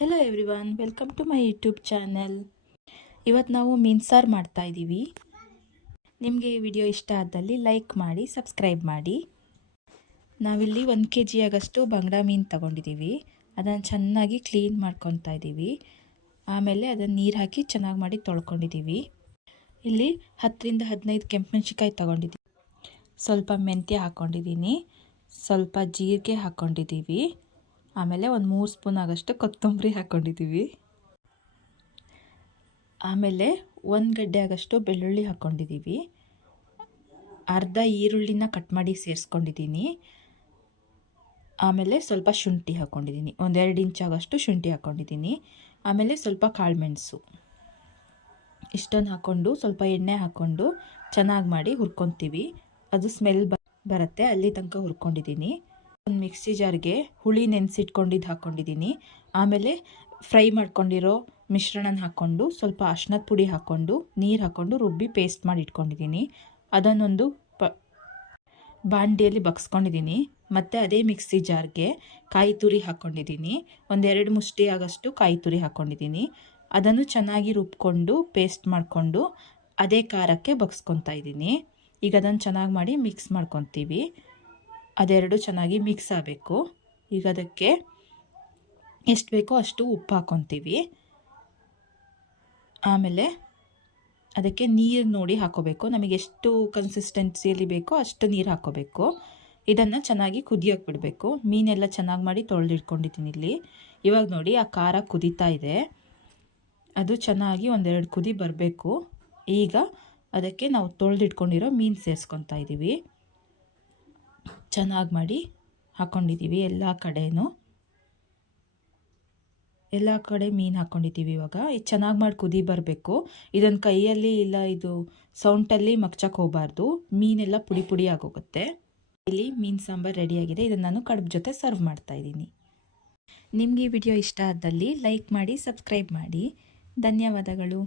Hello everyone, welcome to my YouTube channel. ಇವತ್ತು ನಾವು ಮೀನು ಸಾರು ಮಾಡ್ತಾಯಿದ್ದೀವಿ. ನಿಮಗೆ ಈ ವಿಡಿಯೋ ಇಷ್ಟ ಆದಲ್ಲಿ ಲೈಕ್ ಮಾಡಿ, ಸಬ್ಸ್ಕ್ರೈಬ್ ಮಾಡಿ. ನಾವಿಲ್ಲಿ 1 kg ಆಗಷ್ಟು ಬಂಗಡ ಮೀನು ತಗೊಂಡಿದ್ದೀವಿ. ಅದನ್ನು ಚೆನ್ನಾಗಿ ಕ್ಲೀನ್ ಮಾಡ್ಕೊತಾ ಇದ್ದೀವಿ. ಆಮೇಲೆ ಅದನ್ನು ನೀರು ಹಾಕಿ ಚೆನ್ನಾಗಿ ಮಾಡಿ ತೊಳ್ಕೊಂಡಿದ್ದೀವಿ. ಇಲ್ಲಿ 10 ರಿಂದ 15 ಕೆಂಪು ಮೆಣಸಿನ್ಕಾಯಿ ತಗೊಂಡಿದ್ದೀವಿ. ಸ್ವಲ್ಪ ಮೆಂತ್ಯ ಹಾಕ್ಕೊಂಡಿದ್ದೀನಿ, ಸ್ವಲ್ಪ ಜೀರಿಗೆ ಹಾಕ್ಕೊಂಡಿದ್ದೀವಿ. ಆಮೇಲೆ ಒಂದು 3 ಸ್ಪೂನ್ ಆಗಷ್ಟು ಕೊತ್ತಂಬರಿ ಹಾಕ್ಕೊಂಡಿದ್ದೀವಿ. ಆಮೇಲೆ 1 ಗಡ್ಡೆ ಆಗಷ್ಟು ಬೆಳ್ಳುಳ್ಳಿ ಹಾಕ್ಕೊಂಡಿದ್ದೀವಿ. ಅರ್ಧ ಈರುಳ್ಳಿನ ಕಟ್ ಮಾಡಿ ಸೇರಿಸ್ಕೊಂಡಿದ್ದೀನಿ. ಆಮೇಲೆ ಸ್ವಲ್ಪ ಶುಂಠಿ ಹಾಕ್ಕೊಂಡಿದ್ದೀನಿ, 1-2 ಇಂಚ್ ಆಗಷ್ಟು ಶುಂಠಿ ಹಾಕ್ಕೊಂಡಿದ್ದೀನಿ. ಆಮೇಲೆ ಸ್ವಲ್ಪ ಕಾಳುಮೆಣಸು, ಇಷ್ಟನ್ನು ಹಾಕ್ಕೊಂಡು ಸ್ವಲ್ಪ ಎಣ್ಣೆ ಹಾಕ್ಕೊಂಡು ಚೆನ್ನಾಗಿ ಮಾಡಿ ಹುರ್ಕೊತೀವಿ. ಅದು ಸ್ಮೆಲ್ ಬರುತ್ತೆ, ಅಲ್ಲಿ ತನಕ ಹುರ್ಕೊಂಡಿದ್ದೀನಿ. ಒಂದು ಮಿಕ್ಸಿ ಜಾರ್ಗೆ ಹುಳಿ ನೆನೆಸಿಟ್ಕೊಂಡಿದ್ದು ಹಾಕ್ಕೊಂಡಿದ್ದೀನಿ. ಆಮೇಲೆ ಫ್ರೈ ಮಾಡ್ಕೊಂಡಿರೋ ಮಿಶ್ರಣನ ಹಾಕ್ಕೊಂಡು ಸ್ವಲ್ಪ ಅರ್ಶಿನದ ಪುಡಿ ಹಾಕ್ಕೊಂಡು ನೀರು ಹಾಕ್ಕೊಂಡು ರುಬ್ಬಿ ಪೇಸ್ಟ್ ಮಾಡಿ ಇಟ್ಕೊಂಡಿದ್ದೀನಿ. ಅದನ್ನೊಂದು ಬಾಂಡಿಯಲ್ಲಿ ಬಗ್ಸ್ಕೊಂಡಿದ್ದೀನಿ. ಮತ್ತು ಅದೇ ಮಿಕ್ಸಿ ಜಾರ್ಗೆ ಕಾಯಿ ತುರಿ ಹಾಕ್ಕೊಂಡಿದ್ದೀನಿ. 1-2 ಮುಷ್ಟಿ ಆಗಷ್ಟು ಕಾಯಿ ತುರಿ ಹಾಕ್ಕೊಂಡಿದ್ದೀನಿ. ಅದನ್ನು ಚೆನ್ನಾಗಿ ರುಬ್ಕೊಂಡು ಪೇಸ್ಟ್ ಮಾಡಿಕೊಂಡು ಅದೇ ಖಾರಕ್ಕೆ ಬಗ್ಸ್ಕೊತಾ ಇದ್ದೀನಿ. ಈಗ ಅದನ್ನು ಚೆನ್ನಾಗಿ ಮಾಡಿ ಮಿಕ್ಸ್ ಮಾಡ್ಕೊತೀವಿ. ಅದೆರಡು ಚೆನ್ನಾಗಿ ಮಿಕ್ಸ್ ಆಗಬೇಕು. ಈಗ ಅದಕ್ಕೆ ಎಷ್ಟು ಬೇಕೋ ಅಷ್ಟು ಉಪ್ಪು ಹಾಕ್ಕೊತೀವಿ. ಆಮೇಲೆ ಅದಕ್ಕೆ ನೀರು ನೋಡಿ ಹಾಕ್ಕೋಬೇಕು. ನಮಗೆ ಎಷ್ಟು ಕನ್ಸಿಸ್ಟೆನ್ಸಿಯಲ್ಲಿ ಬೇಕೋ ಅಷ್ಟು ನೀರು ಹಾಕ್ಕೋಬೇಕು. ಇದನ್ನು ಚೆನ್ನಾಗಿ ಕುದಿಯೋಕೆ ಬಿಡಬೇಕು. ಮೀನೆಲ್ಲ ಚೆನ್ನಾಗಿ ಮಾಡಿ ತೊಳೆದಿಟ್ಕೊಂಡಿದ್ದೀನಿ ಇಲ್ಲಿ. ಇವಾಗ ನೋಡಿ ಆ ಖಾರ ಕುದೀತಾ ಇದೆ. ಅದು ಚೆನ್ನಾಗಿ 1-2 ಕುದಿ ಬರಬೇಕು. ಈಗ ಅದಕ್ಕೆ ನಾವು ತೊಳೆದಿಟ್ಕೊಂಡಿರೋ ಮೀನು ಸೇರಿಸ್ಕೊತಾ ಇದ್ದೀವಿ. ಚೆನ್ನಾಗಿ ಮಾಡಿ ಹಾಕ್ಕೊಂಡಿದ್ದೀವಿ ಎಲ್ಲ ಕಡೆ ಮೀನು ಹಾಕ್ಕೊಂಡಿದ್ದೀವಿ. ಇವಾಗ ಇದು ಚೆನ್ನಾಗಿ ಮಾಡಿ ಕುದಿ ಬರಬೇಕು. ಇದನ್ನು ಕೈಯಲ್ಲಿ ಇಲ್ಲ ಇದು ಸೌಂಟಲ್ಲಿ ಮಗ್ಚಕ್ಕೆ ಹೋಗಬಾರ್ದು, ಮೀನೆಲ್ಲ ಪುಡಿ ಪುಡಿ ಆಗೋಗುತ್ತೆ. ಇಲ್ಲಿ ಮೀನು ಸಾಂಬಾರು ರೆಡಿಯಾಗಿದೆ. ಇದನ್ನು ನಾನು ಕಡುಬು ಜೊತೆ ಸರ್ವ್ ಮಾಡ್ತಾಯಿದ್ದೀನಿ. ನಿಮಗೆ ಈ ವಿಡಿಯೋ ಇಷ್ಟ ಆದಲ್ಲಿ ಲೈಕ್ ಮಾಡಿ, ಸಬ್ಸ್ಕ್ರೈಬ್ ಮಾಡಿ. ಧನ್ಯವಾದಗಳು.